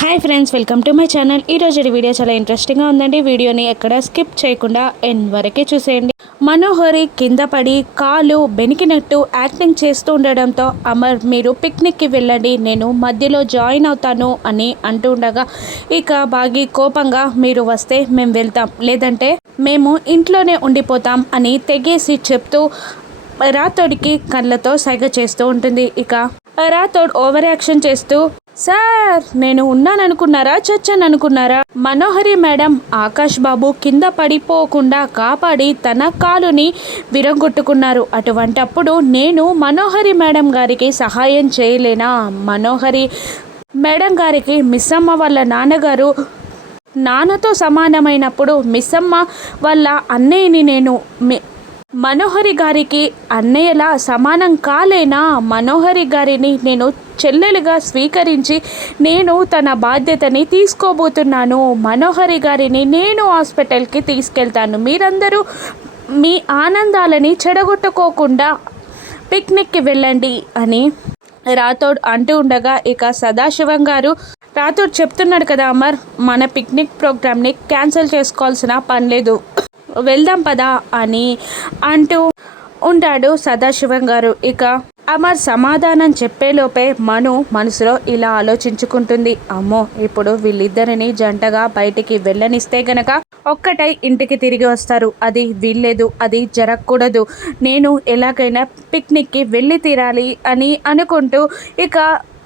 Hi friends welcome to my channel ఈ రోజు video చాలా ఇంట్రెస్టింగ్గా ఉందండి. వీడియోని ఎక్కడ స్కిప్ చేయకుండా ఎన్ వరకే చూసేయండి. మనోహరి కింద పడి కాలు బెనికినట్టు యాక్టింగ్ చేస్తూ ఉండడంతో అమర్ మీరు పిక్నిక్కి వెళ్ళండి. నేను మధ్యలో జాయిన్ అవుతాను అని అంటూ ఉండగా ఇక బాగి కోపంగా మీరు వస్తే మేము వెళ్తాం. లేదంటే మేము ఇంట్లోనే ఉండిపోతాం అని తెగేసి చెప్తూ రాతోడికి కళ్ళతో సైగ చేస్తూ ఉంటుంది. ఇక రాతోడ్ ఓవర్ యాక్షన్ చేస్తూ సార్ నేను ఉన్నాననుకున్నారా చచ్చాను అనుకున్నారా మనోహరి మేడం ఆకాష్ బాబు కింద పడిపోకుండా కాపాడి తన కాలుని విరగొట్టుకున్నారు అటువంటప్పుడు నేను మనోహరి మేడం గారికి సహాయం చేయలేనా? మనోహరి మేడం గారికి మిస్సమ్మ వాళ్ళ నాన్నగారు నాన్నతో సమానమైనప్పుడు మిస్సమ్మ వాళ్ళ అన్నయ్యని నేను మనోహరి గారికి అన్నయ్యలా సమానం కాలేనా? మనోహరి గారిని నేను చెల్లెలుగా స్వీకరించి నేను తన బాధ్యతని తీసుకోబోతున్నాను. మనోహరి గారిని నేను హాస్పిటల్కి తీసుకెళ్తాను. మీరందరూ మీ ఆనందాలని చెడగొట్టుకోకుండా పిక్నిక్కి వెళ్ళండి అని రాథోడ్ అంటూ ఉండగా ఇక సదాశివం గారు రాథోడ్ చెప్తున్నాడు కదా అమర్ మన పిక్నిక్ ప్రోగ్రామ్ని క్యాన్సిల్ చేసుకోవాల్సిన పని లేదు. వెళ్దాం పదా అని అంటూ ఉంటాడు సదాశివం గారు. ఇక అమర్ సమాధానం చెప్పేలోపే మను మనసులో ఇలా ఆలోచించుకుంటుంది. అమ్మో ఇప్పుడు వీళ్ళిద్దరిని జంటగా బయటికి వెళ్ళనిస్తే గనక ఒక్కటై ఇంటికి తిరిగి వస్తారు. అది వీల్లేదు అది జరగకూడదు. నేను ఎలాగైనా పిక్నిక్కి వెళ్ళి తీరాలి అని అనుకుంటూ ఇక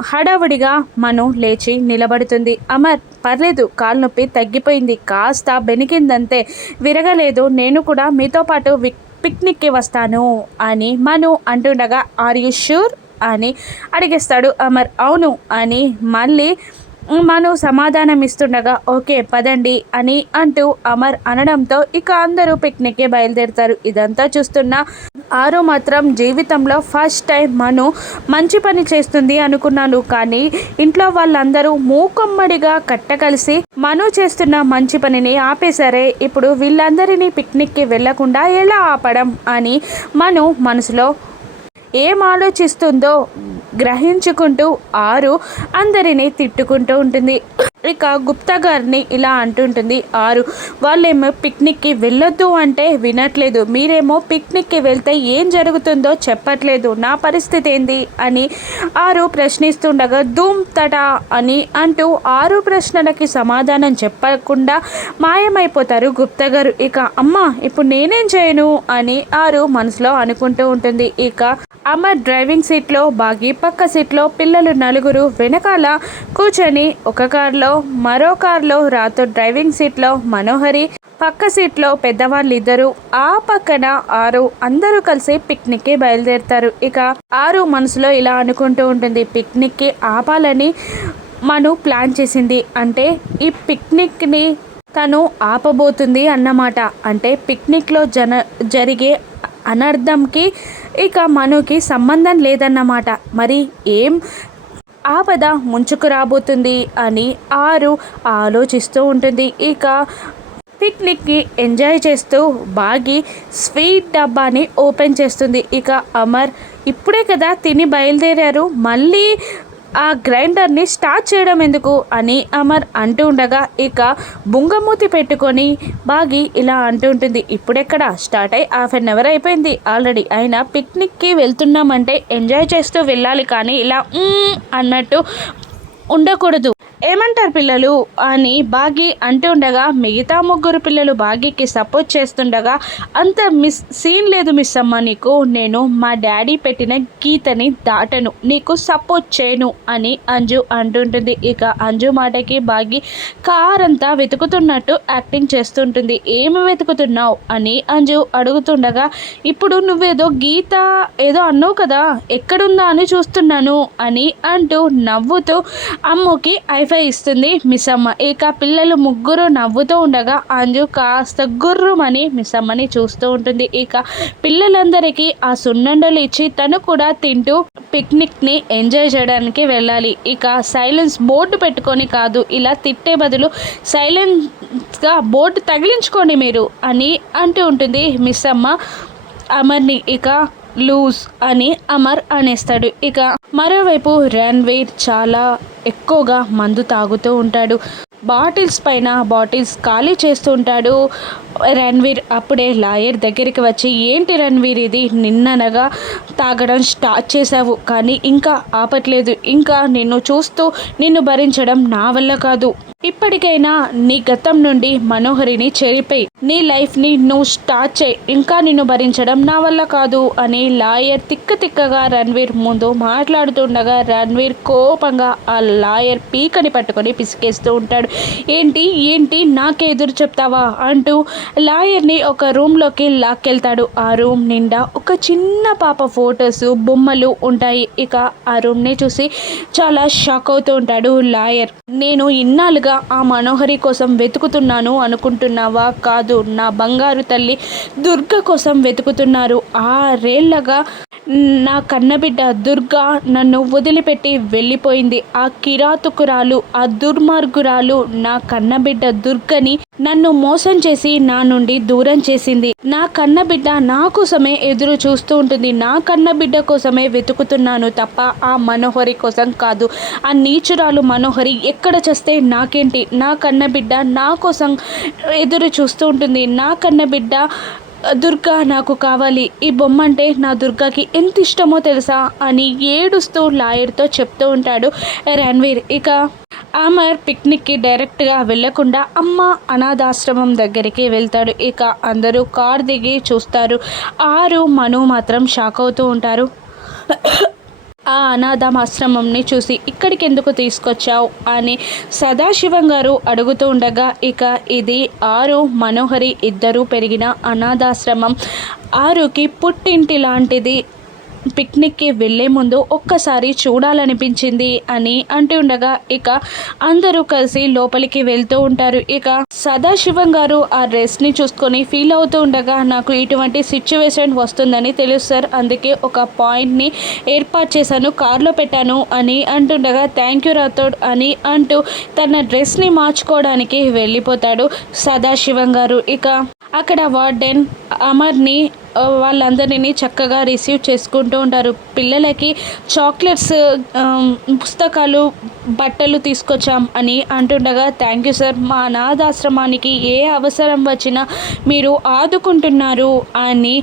హడావుడిగా మను లేచి నిలబడుతుంది. అమర్ పర్లేదు కాలు నొప్పి తగ్గిపోయింది. కాస్త బెనికిందంతే. విరగలేదు నేను కూడా మీతో పాటు వి- పిక్నిక్కి వస్తాను అని మను అంటుండగా ఆర్ యు షూర్ అని అడిగేస్తాడు అమర్. అవును అని మళ్ళీ మను సమాధానం ఇస్తుండగా ఓకే పదండి అని అంటూ అమర్ అనడంతో ఇక అందరూ పిక్నిక్కి బయలుదేరుతారు. ఇదంతా చూస్తున్న ఆరు మాత్రం జీవితంలో ఫస్ట్ టైం మను మంచి పని చేస్తుంది అనుకున్నాను. కానీ ఇంట్లో వాళ్ళందరూ మూకమ్మడిగా కట్టకలిసి మను చేస్తున్న మంచి పనిని ఆపేశారే. ఇప్పుడు వీళ్ళందరినీ పిక్నిక్కి వెళ్ళకుండా ఎలా ఆపడం అని మను మనసులో ఏం ఆలోచిస్తుందో గ్రహించుకుంటూ ఆరు అందరినీ తిట్టుకుంటూ ఉంటుంది. ఇక గుప్తా గారిని ఇలా అంటుంటుంది ఆరు వాళ్ళేమో పిక్నిక్కి వెళ్ళొద్దు అంటే వినట్లేదు. మీరేమో పిక్నిక్కి వెళ్తే ఏం జరుగుతుందో చెప్పట్లేదు. నా పరిస్థితి ఏంది? అని ఆరు ప్రశ్నిస్తుండగా ధూమ్ తటా అని అంటూ ఆరు ప్రశ్నలకి సమాధానం చెప్పకుండా మాయమైపోతారు గుప్తా గారు. ఇక అమ్మ ఇప్పుడు నేనేం చేయను? అని ఆరు మనసులో అనుకుంటూ ఉంటుంది. ఇక అమర్ డ్రైవింగ్ సీట్లో బాగి పక్క సీట్లో పిల్లలు నలుగురు వెనకాల కూర్చొని ఒక కారులో మరో కార్లో రాతో డ్రైవింగ్ సీట్లో మనోహరి పక్క సీట్లో పెద్దవాళ్ళు ఇద్దరు ఆ పక్కన ఆరు అందరూ కలిసి పిక్నిక్కి బయలుదేరుతారు. ఇక ఆరు మనసులో ఇలా అనుకుంటూ ఉంటుంది పిక్నిక్కి ఆపాలని మను ప్లాన్ చేసింది. అంటే ఈ పిక్నిక్ని తను ఆపబోతుంది అన్నమాట. అంటే పిక్నిక్లో జన జరిగే అనర్థంకి ఇక మనుకి సంబంధం లేదన్నమాట. మరి ఏం ఆపద ముంచుకు రాబోతుంది అని ఆరు ఆలోచిస్తూ ఉంటుంది. ఇక పిక్నిక్ని ఎంజాయ్ చేస్తూ బాగి స్వీట్ డబ్బాని ఓపెన్ చేస్తుంది. ఇక అమర్ ఇప్పుడే కదా తిని బయలుదేరారు. మళ్ళీ ఆ గ్రైండర్ని స్టార్ట్ చేయడం ఎందుకు అని అమర్ అంటూ ఉండగా ఇక బుంగమూతి పెట్టుకొని బాగి ఇలా అంటూ ఉంటుంది ఇప్పుడెక్కడ? స్టార్ట్ అయ్యి హాఫ్ అన్ అవర్ అయిపోయింది. ఆల్రెడీ అయినా పిక్నిక్కి వెళ్తున్నామంటే ఎంజాయ్ చేస్తూ వెళ్ళాలి కానీ ఇలా అన్నట్టు ఉండకూడదు. ఏమంటారు పిల్లలు? అని బాగి అంటుండగా మిగతా ముగ్గురు పిల్లలు బాగీకి సపోర్ట్ చేస్తుండగా అంత మిస్ సీన్ లేదు మిస్ అమ్మ నీకు నేను మా డాడీ పెట్టిన గీతని దాటను నీకు సపోర్ట్ చేయను అని అంజు అంటుంటుంది. ఇక అంజు మాటకి బాగి కారంతా వెతుకుతున్నట్టు యాక్టింగ్ చేస్తుంటుంది. ఏమి వెతుకుతున్నావు? అని అంజు అడుగుతుండగా ఇప్పుడు నువ్వేదో గీత ఏదో అన్నావు కదా ఎక్కడుందా అని చూస్తున్నాను అని అంటూ నవ్వుతూ అమ్ముకి ఐఫ్ ఇస్తుంది మిస్సమ్మ ఇక పిల్లలు ముగ్గురు నవ్వుతూ ఉండగా అంజు కాస్త గుర్రుమని మిస్సమ్మని చూస్తూ ఉంటుంది. ఇక పిల్లలందరికీ ఆ సున్నుండలు ఇచ్చి తను కూడా తింటూ పిక్నిక్ని ఎంజాయ్ చేయడానికి వెళ్ళాలి. ఇక సైలెన్స్ బోర్డు పెట్టుకొని కాదు ఇలా తిట్టే బదులు సైలెన్స్గా బోర్డు తగిలించుకోండి మీరు అని అంటూ ఉంటుంది మిస్సమ్మ అమర్ని ఇక లూజ్ అని అమర్ అనేస్తాడు. ఇక మరోవైపు రణ్వీర్ చాలా ఎక్కువగా మందు తాగుతూ ఉంటాడు. బాటిల్స్ పైన బాటిల్స్ ఖాళీ చేస్తూ ఉంటాడు. రణ్వీర్ అప్పుడే లాయర్ దగ్గరికి వచ్చి ఏంటి రణ్వీర్ ఇది? నిన్ననగా తాగడం స్టార్ట్ చేశావు. కానీ ఇంకా ఆపట్లేదు. ఇంకా నిన్ను చూస్తూ నిన్ను భరించడం నా వల్ల కాదు. ఇప్పటికైనా నీ గతం నుండి మనోహరిని చెరిపోయి. నీ లైఫ్ని నువ్వు స్టార్ట్ చేయి ఇంకా నిన్ను భరించడం నా వల్ల కాదు అని లాయర్ తిక్క తిక్కగా రణ్వీర్ ముందు మాట్లాడుతుండగా రణ్వీర్ కోపంగా ఆ లాయర్ పీకని పట్టుకొని పిసికేస్తూ ఉంటాడు. ఏంటి ఏంటి నాకే ఎదురు చెప్తావా? అంటూ లాయర్ని ఒక రూమ్లోకి లాక్కెళ్తాడు. ఆ రూమ్ నిండా ఒక చిన్న పాప ఫొటోస్ బొమ్మలు ఉంటాయి. ఇక ఆ రూమ్ని చూసి చాలా షాక్ అవుతూ ఉంటాడు లాయర్. నేను ఇన్నాళ్ళుగా ఆ మనోహరి కోసం వెతుకుతున్నాను అనుకుంటున్నావా? కాదు నా బంగారు తల్లి దుర్గ కోసం వెతుకుతున్నారు. ఆరేళ్ళగా నా కన్నబిడ్డ దుర్గా నన్ను వదిలిపెట్టి వెళ్ళిపోయింది. ఆ కిరాతకురాలు ఆ దుర్మార్గురాలు నా కన్నబిడ్డ దుర్గని నన్ను మోసం చేసి నా నుండి దూరం చేసింది. నా కన్నబిడ్డ నా కోసమే ఎదురు చూస్తూ ఉంటుంది. నా కన్నబిడ్డ కోసమే వెతుకుతున్నాను తప్ప ఆ మనోహరి కోసం కాదు. ఆ నీచురాలు మనోహరి ఎక్కడ చేస్తే నాకేంటి? నా కన్నబిడ్డ నా కోసం ఎదురు చూస్తూ ఉంటుంది. నా కన్నబిడ్డ దుర్గా నాకు కావాలి. ఈ బొమ్మ అంటే నా దుర్గాకి ఎంత ఇష్టమో తెలుసా? అని ఏడుస్తూ లాయర్తో చెప్తూ ఉంటాడు రణ్వీర్. ఇక అమర్ పిక్నిక్కి డైరెక్ట్గా వెళ్ళకుండా అమ్మ అనాథాశ్రమం దగ్గరికి వెళ్తాడు. ఇక అందరూ కార్ దిగి చూస్తారు. ఆరు మను మాత్రం షాక్ అవుతూ ఉంటారు. ఆ అనాథాశ్రమంని చూసి ఇక్కడికి ఎందుకు తీసుకొచ్చావు అని సదాశివం గారు అడుగుతూ ఉండగా ఇక ఇది ఆరు మనోహరి ఇద్దరు పెరిగిన అనాథాశ్రమం. ఆరుకి పుట్టింటి లాంటిది. పిక్నిక్కి వెళ్ళే ముందు ఒక్కసారి చూడాలనిపించింది అని అంటుండగా ఇక అందరూ కలిసి లోపలికి వెళ్తూ ఉంటారు. ఇక సదాశివం గారు ఆ డ్రెస్ని చూసుకొని ఫీల్ అవుతూ ఉండగా నాకు ఇటువంటి సిచ్యువేషన్ వస్తుందని తెలుసు సార్. అందుకే ఒక పాయింట్ని ఏర్పాటు చేశాను. కార్లో పెట్టాను అని అంటుండగా థ్యాంక్ యూ రాథోడ్ అని అంటూ తన డ్రెస్ని మార్చుకోవడానికి వెళ్ళిపోతాడు సదాశివం గారు. ఇక అక్కడ వార్డెన్ అమర్ని వాళ్ళందరినీ చక్కగా రిసీవ్ చేసుకుంటూ ఉంటారు. పిల్లలకి చాక్లెట్స్ పుస్తకాలు బట్టలు తీసుకొచ్చాం అని అంటుండగా థ్యాంక్ యూ సార్ మా అనాథాశ్రమానికి ఏ అవసరం వచ్చినా మీరు ఆదుకుంటున్నారు అని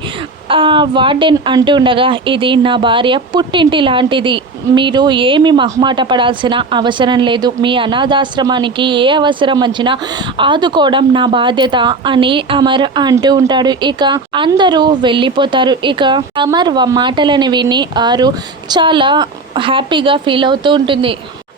వార్డెన్ అంటూ ఉండగా ఇది నా భార్య పుట్టింటి లాంటిది. మీరు ఏమి మహమాట పడాల్సిన అవసరం లేదు. మీ అనాథాశ్రమానికి ఏ అవసరం వచ్చినా ఆదుకోవడం నా బాధ్యత అని అమర్ అంటూ ఉంటాడు. ఇక అందరూ వెళ్ళిపోతారు. ఇక అమర్ మాటలని విని ఆరు చాలా హ్యాపీగా ఫీల్ అవుతూ ఉంటుంది.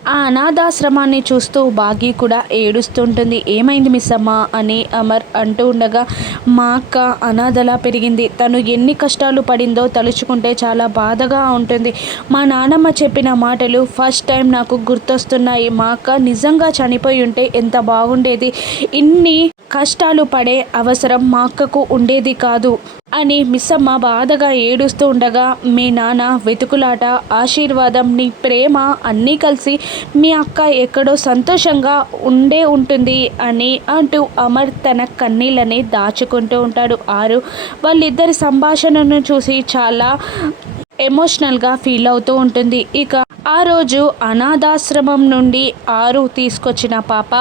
ఆ అనాథాశ్రమాన్ని చూస్తూ బాగి కూడా ఏడుస్తుంటుంది. ఏమైంది మిస్ అమ్మ అని అమర్ అంటూ ఉండగా మా అక్క అనాథలా పెరిగింది. తను ఎన్ని కష్టాలు పడిందో తలుచుకుంటే చాలా బాధగా ఉంటుంది. మా నానమ్మ చెప్పిన మాటలు ఫస్ట్ టైం నాకు గుర్తొస్తున్నాయి. మా అక్క నిజంగా చనిపోయి ఉంటే ఎంత బాగుండేది. ఇన్ని కష్టాలు పడే అవసరం మా అక్కకు ఉండేది కాదు. అని మిస్సమ్మ బాధగా ఏడుస్తూ ఉండగా మీ నాన్న వెతుకులాట ఆశీర్వాదం నీ ప్రేమ అన్నీ కలిసి మీ అక్క ఎక్కడో సంతోషంగా ఉండే ఉంటుంది అని అంటూ అమర్ తన కన్నీళ్ళని దాచుకుంటూ ఉంటాడు. ఆరు వాళ్ళిద్దరి సంభాషణను చూసి చాలా ఎమోషనల్గా ఫీల్ అవుతూ ఉంటుంది. ఇక ఆ రోజు అనాథాశ్రమం నుండి ఆరు తీసుకొచ్చిన పాప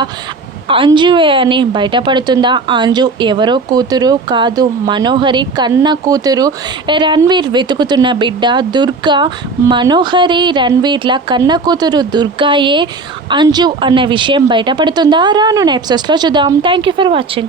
అంజువే అని బయటపడుతుందా? అంజు ఎవరో కూతురు కాదు మనోహరి కన్న కూతురు. రణ్వీర్ వెతుకుతున్న బిడ్డ దుర్గా. మనోహరి రణ్వీర్ల కన్న కూతురు దుర్గాయే. అంజు అన్న విషయం బయటపడుతుందా? రాను ఎపిసోడ్స్లో చూద్దాం. Thank you for watching